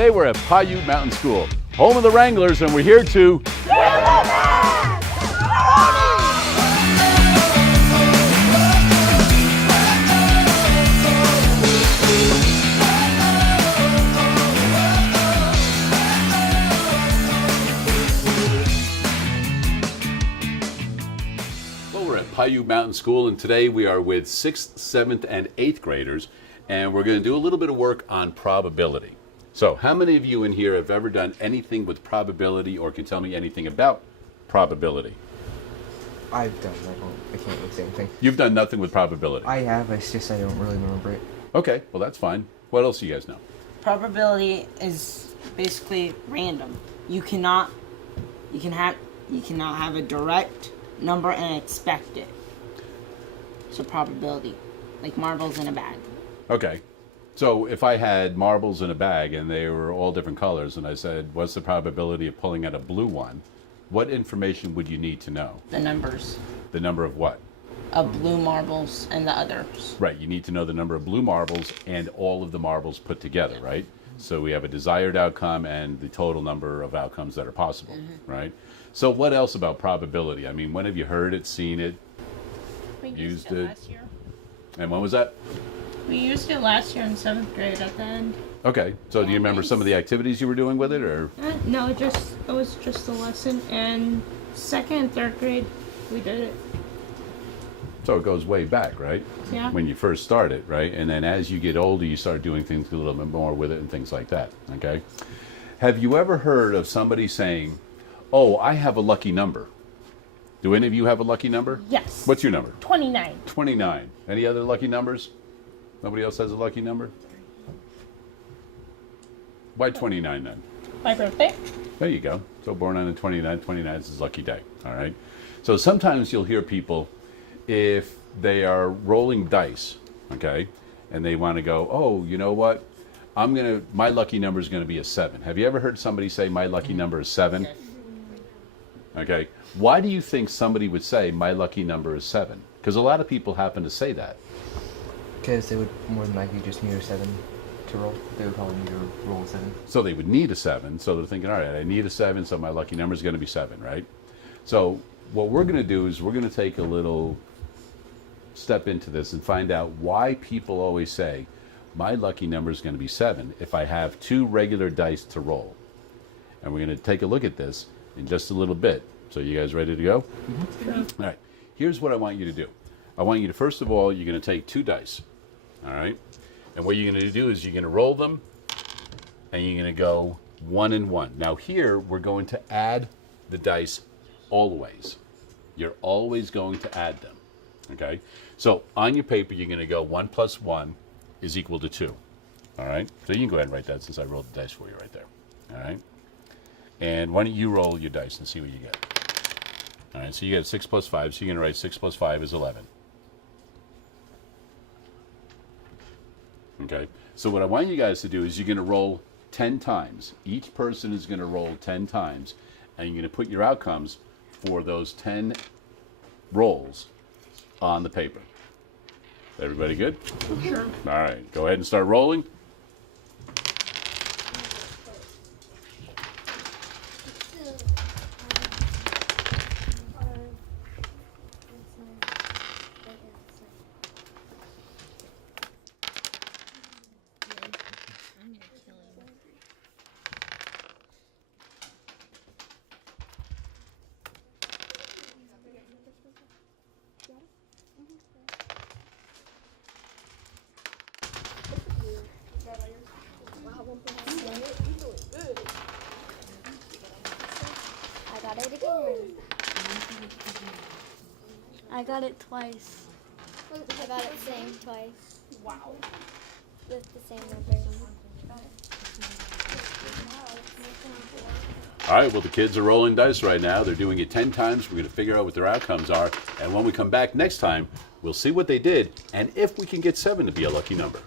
Today we're at Piute Mountain School, home of the Wranglers, and we're here to... We're at Piute Mountain School, and today we are with 6th, 7th, and 8th graders, and we're going to do a little bit of work on probability. So, how many of you in here have ever done anything with probability or can tell me anything about probability? I've done, I can't really say anything. You've done nothing with probability? I have, it's just I don't really remember it. Okay, well that's fine. What else do you guys know? Probability is basically random. You cannot have a direct number and expect it. So probability, like marbles in a bag. Okay, so if I had marbles in a bag and they were all different colors and I said, what's the probability of pulling out a blue one, what information would you need to know? The numbers The number of what? of blue marbles and the others. Right, you need to know the number of blue marbles and all of the marbles put together, right? So we have a desired outcome and the total number of outcomes that are possible, right? So what else about probability? I mean, when have you heard it, seen it, We used it it? last year. And when was that? We used it last year in 7th grade at the end. Okay, so do you remember some of the activities you were doing with it, or? No, it was just a lesson. And 2nd and 3rd grade, we did it. So it goes way back, right? Yeah. When you first started, right? And then as you get older, you start doing things a little bit more with it and things like that, okay? Have you ever heard of somebody saying, oh, I have a lucky number? Do any of you have a lucky number? Yes. What's your number? 29. 29. Any other lucky numbers? Nobody else has a lucky number? Why 29 then? My birthday. There you go. So born on the 29th, 29 is his lucky day, all right? So sometimes you'll hear people, if they are rolling dice, okay, and they want to go, oh, you know what? My lucky number is going to be a 7. Have you ever heard somebody say, my lucky number is 7? Okay. Why do you think somebody would say, my lucky number is 7? Because a lot of people happen to say that. Because they would more than likely just need a 7 to roll. They would probably need to roll a 7. So they would need a 7, so they're thinking, all right, I need a 7, so my lucky number is going to be 7, right? So what we're going to do is we're going to take a little step into this and find out why people always say, my lucky number is going to be 7 if I have 2 regular dice to roll. And we're going to take a look at this in just a little bit. So you guys ready to go? Mm-hmm. Sure. All right. Here's what I want you to do. I want you to, first of all, you're going to take 2 dice. All right? And what you're going to do is you're going to roll them, and you're going to go 1 and 1. Now here, we're going to add the dice always. You're always going to add them. Okay? So on your paper, you're going to go 1 plus 1 is equal to 2. All right? So you can go ahead and write that since I rolled the dice for you right there. All right? And why don't you roll your dice and see what you get. All right, so you got 6 plus 5, so you're going to write 6 plus 5 is 11. Okay, so what I want you guys to do is you're going to roll 10 times. Each person is going to roll 10 times, and you're going to put your outcomes for those 10 rolls on the paper. Everybody good? Sure. All right, go ahead and start rolling. I got it again. I got it twice. I got it same twice. Wow. With the same numbers. All right, well, the kids are rolling dice right now. They're doing it 10 times. We're going to figure out what their outcomes are. And when we come back next time, we'll see what they did and if we can get 7 to be a lucky number.